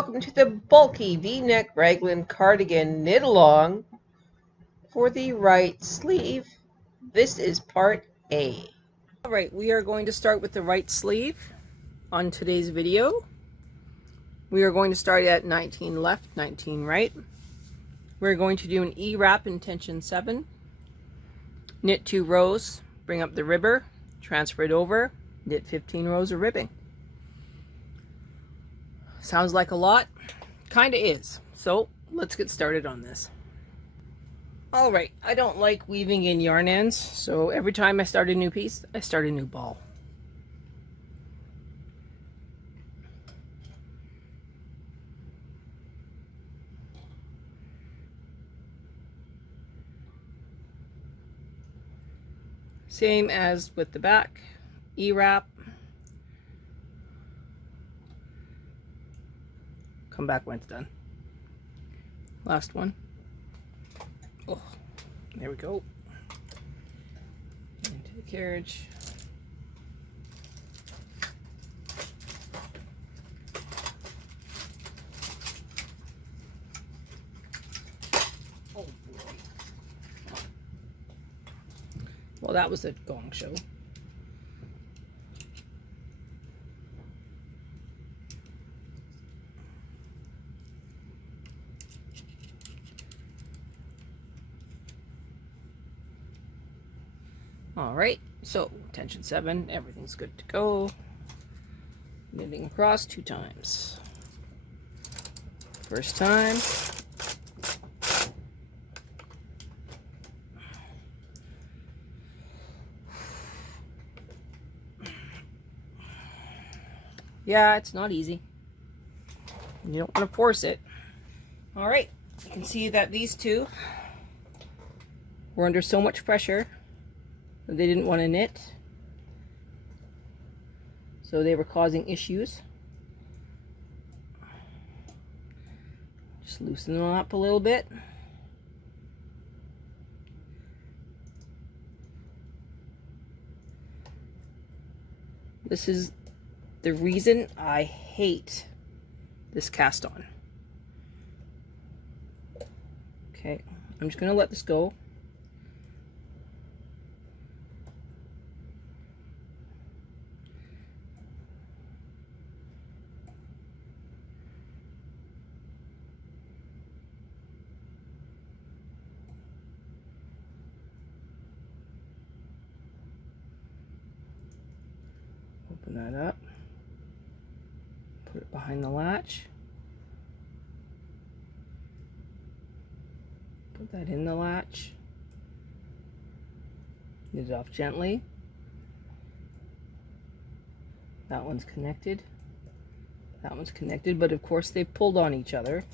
welcome to the bulky V-neck raglan cardigan knit along for the right sleeve. This is part A. All right, we are going to start with the right sleeve on today's video. We are going to start at 19 left, 19 right. We're going to do an E-wrap in tension 7, knit 2 rows, bring up the ribber, transfer it over, knit 15 rows of ribbing. Sounds like a lot? Kinda is. So let's get started on this. Alright, I don't like weaving in yarn ends, so every time I start a new piece, I start a new ball. Same as with the back, E-wrap. Come back when it's done. Last one. Oh, there we go. Into the carriage. Oh boy. Well, that was a gong show. Alright, so tension 7, everything's good to go. Knitting across 2 times. First time. Yeah, it's not easy. You don't want to force it. Alright, you can see that these two were under so much pressure. They didn't want to knit, so they were causing issues. Just loosen them up a little bit. This is the reason I hate this cast on. Okay, I'm just going to let this go. Open that up, put it behind the latch, put that in the latch, knit it off gently. That one's connected, that one's connected, but of course they pulled on each other.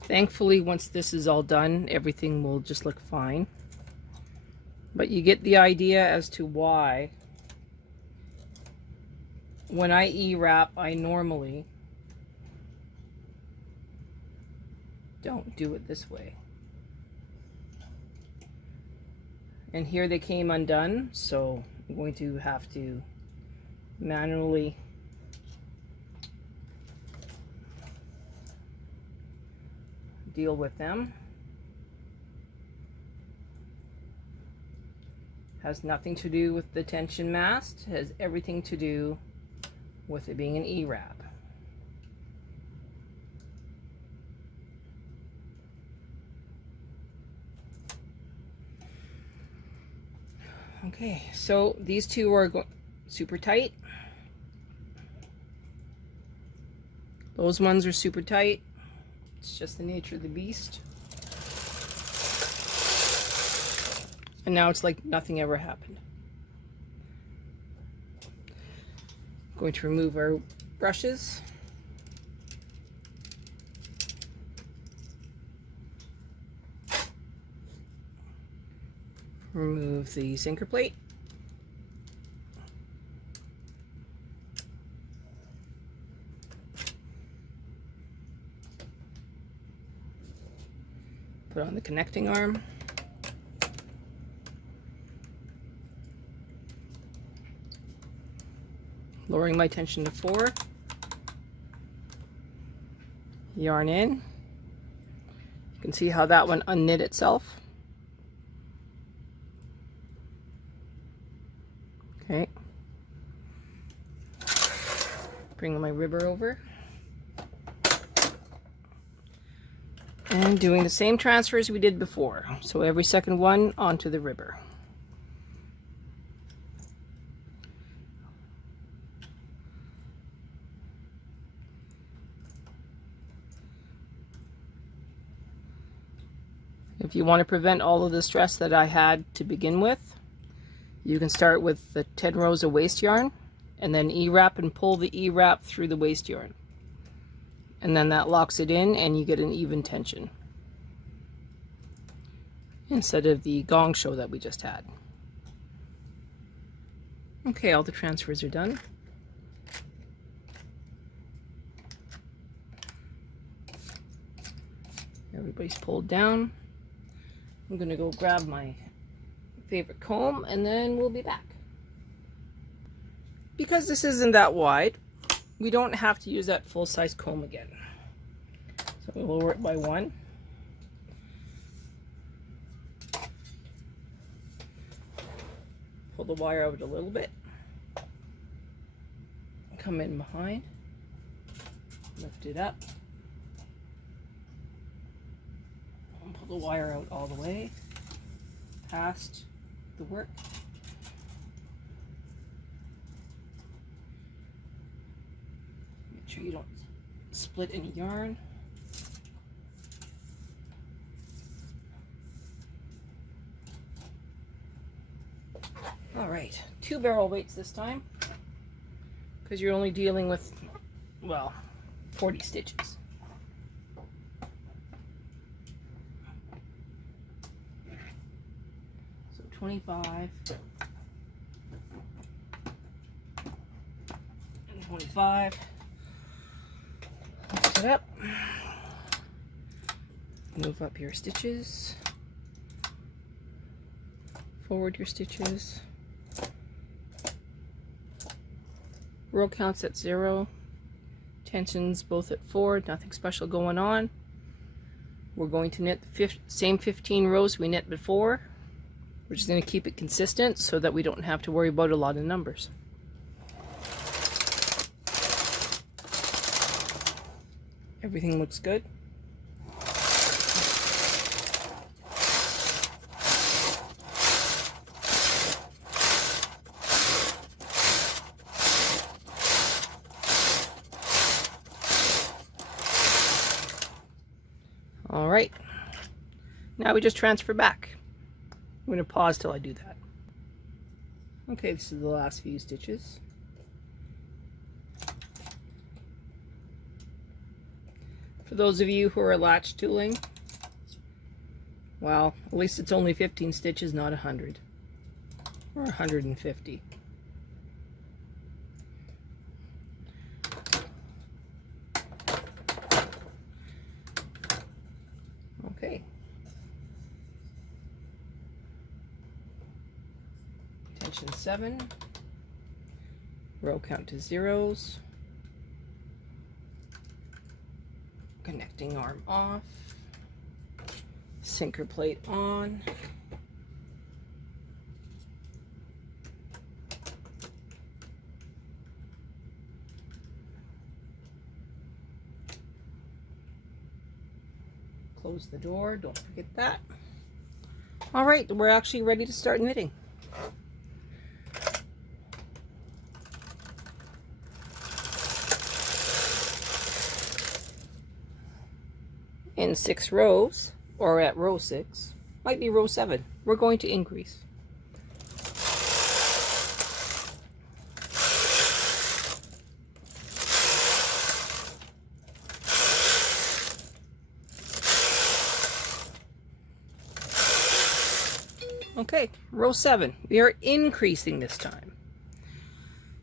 Thankfully, once this is all done, everything will just look fine. But you get the idea as to why when I E-wrap, I normally don't do it this way. And here they came undone, so I'm going to have to manually deal with them. Has nothing to do with the tension mast, has everything to do with it being an E-wrap. Okay, so these two are super tight. Those ones are super tight. It's just the nature of the beast. And now it's like nothing ever happened. I'm going to remove our brushes. Remove the sinker plate. Put on the connecting arm. lowering my tension to 4. Yarn in. You can see how that one unknit itself. Okay. Bring my ribber over. And doing the same transfer as we did before. So every second one onto the ribber. If you want to prevent all of the stress that I had to begin with, you can start with the 10 rows of waste yarn and then E-wrap and pull the E-wrap through the waste yarn. And then that locks it in and you get an even tension instead of the gong show that we just had. Okay, all the transfers are done. Everybody's pulled down. I'm gonna go grab my favorite comb and then we'll be back. Because this isn't that wide, we don't have to use that full-size comb again. So we'll lower it by 1. Pull the wire out a little bit. Come in behind. Lift it up. Pull the wire out all the way past the work. Make sure you don't split any yarn. All right, 2 barrel weights this time because you're only dealing with, well, 40 stitches. So 25 and 25. Lift it up. Move up your stitches. Forward your stitches. Row counts at 0. Tensions both at 4. Nothing special going on. We're going to knit the same 15 rows we knit before. We're just going to keep it consistent so that we don't have to worry about a lot of numbers. Everything looks good. All right, now we just transfer back. I'm going to pause till I do that. Okay, this is the last few stitches. For those of you who are latch tooling, well, at least it's only 15 stitches, not 100 or 150. Okay. Tension 7. Row count to 0s. Connecting arm off. Sinker plate on. Close the door, don't forget that. All right, we're actually ready to start knitting. In 6 rows, or at row 6, might be row 7, we're going to increase. Okay, row 7. We are increasing this time.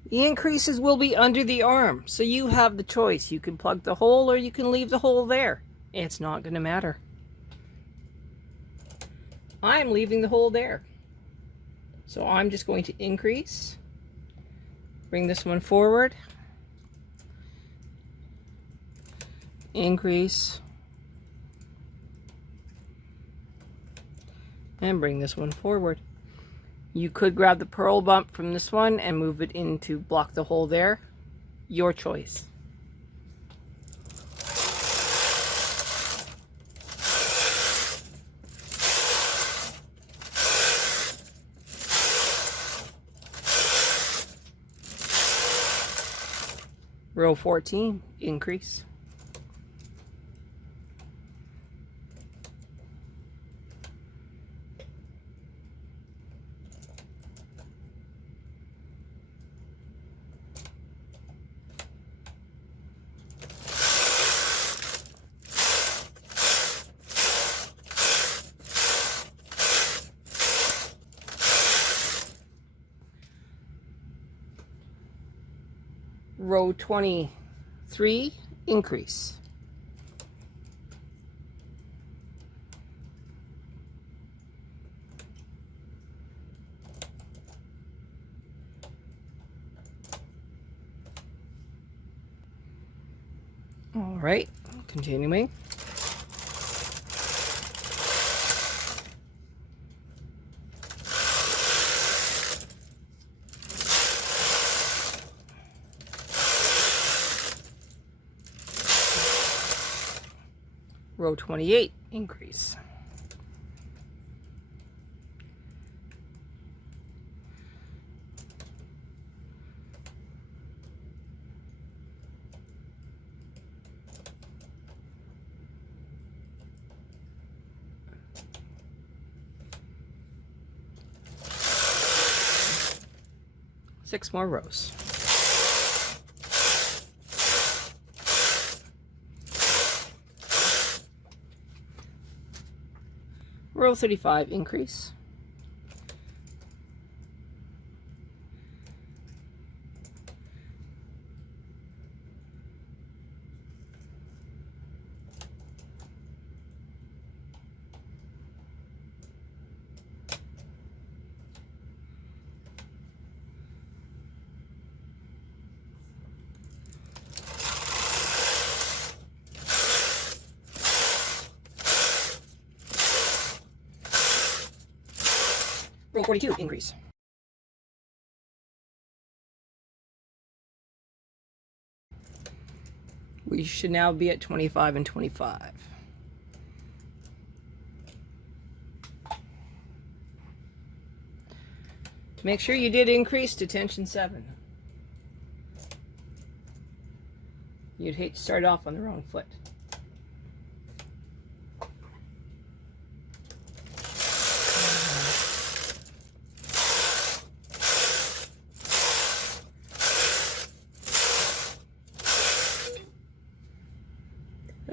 The increases will be under the arm, so you have the choice. You can plug the hole or you can leave the hole there. It's not going to matter. I'm leaving the hole there. So I'm just going to increase Bring this one forward, increase, and bring this one forward. You could grab the purl bump from this one and move it in to block the hole there. Your choice. Row 14, increase. Row 23, increase. All right, continuing. Row 28, increase. Six more rows. Row 35, increase. Row 42, increase. We should now be at 25 and 25. Make sure you did increase to tension 7. You'd hate to start off on the wrong foot.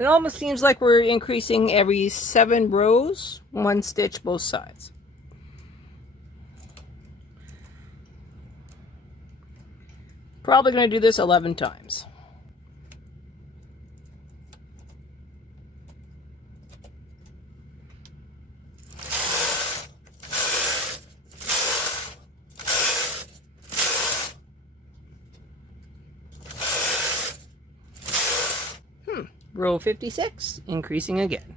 It almost seems like we're increasing every 7 rows, 1 stitch both sides. Probably going to do this 11 times. Row 56, increasing again.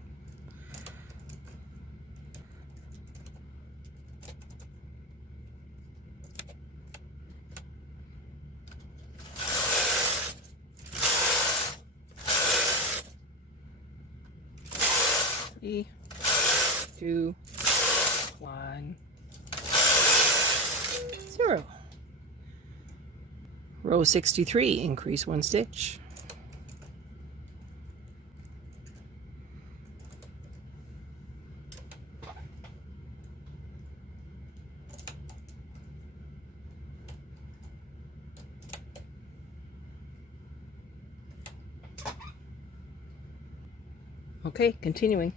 Three, 2, 1, 0. Row 63, increase 1 stitch. Okay, continuing.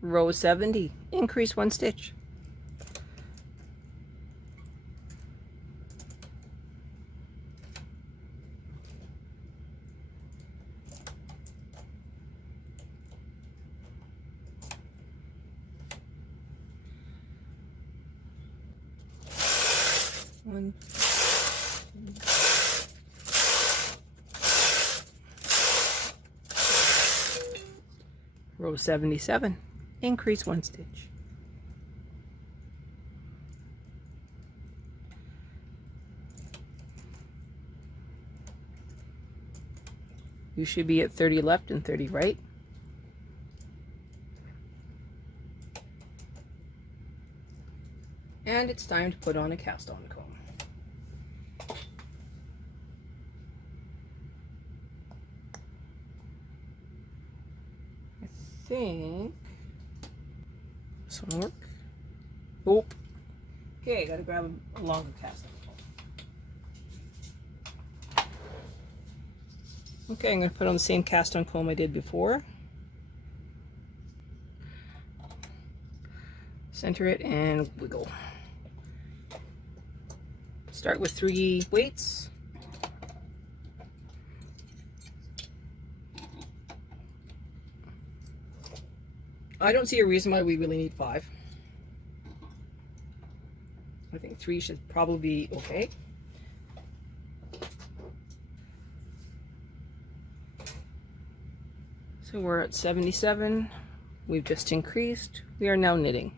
Row 70, increase 1 stitch. 1, 2. Row 77, increase 1 stitch. You should be at 30 left and 30 right. And it's time to put on a cast-on comb. I think this will work. Oh, okay, gotta grab a longer cast-on comb. Okay, I'm gonna put on the same cast-on comb I did before. Center it and wiggle. Start with 3 weights. I don't see a reason why we really need 5. I think 3 should probably be okay. So we're at 77. We've just increased. We are now knitting.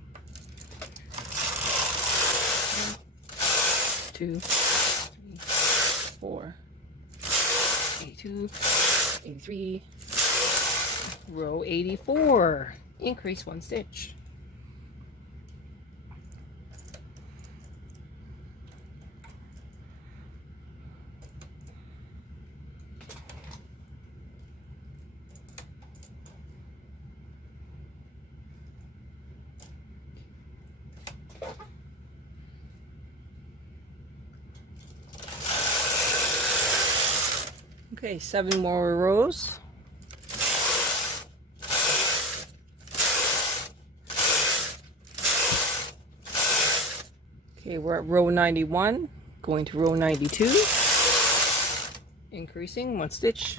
2, 3, 4, 82, 83, row 84, increase 1 stitch. Okay, 7 more rows. Okay, we're at row 91, going to row 92, increasing 1 stitch.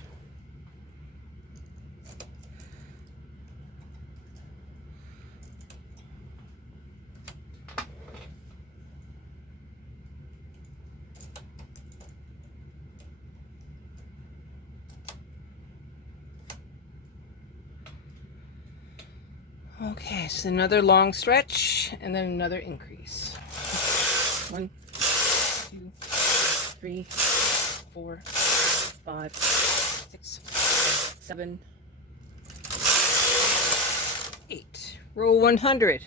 Okay, so another long stretch and then another increase. 1, 2, 3, 4, 5, 6, 7, 8. Row 100.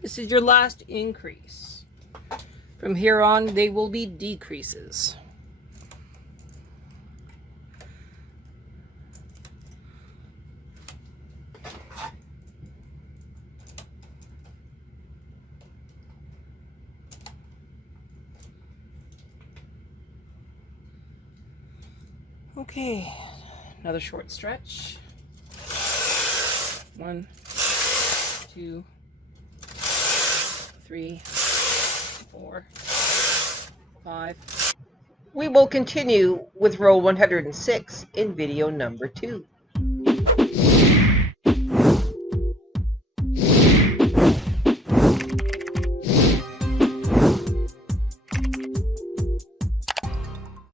This is your last increase. From here on, they will be decreases. Okay, another short stretch. 1, 2, 3, 4, 5. We will continue with row 106 in video number 2.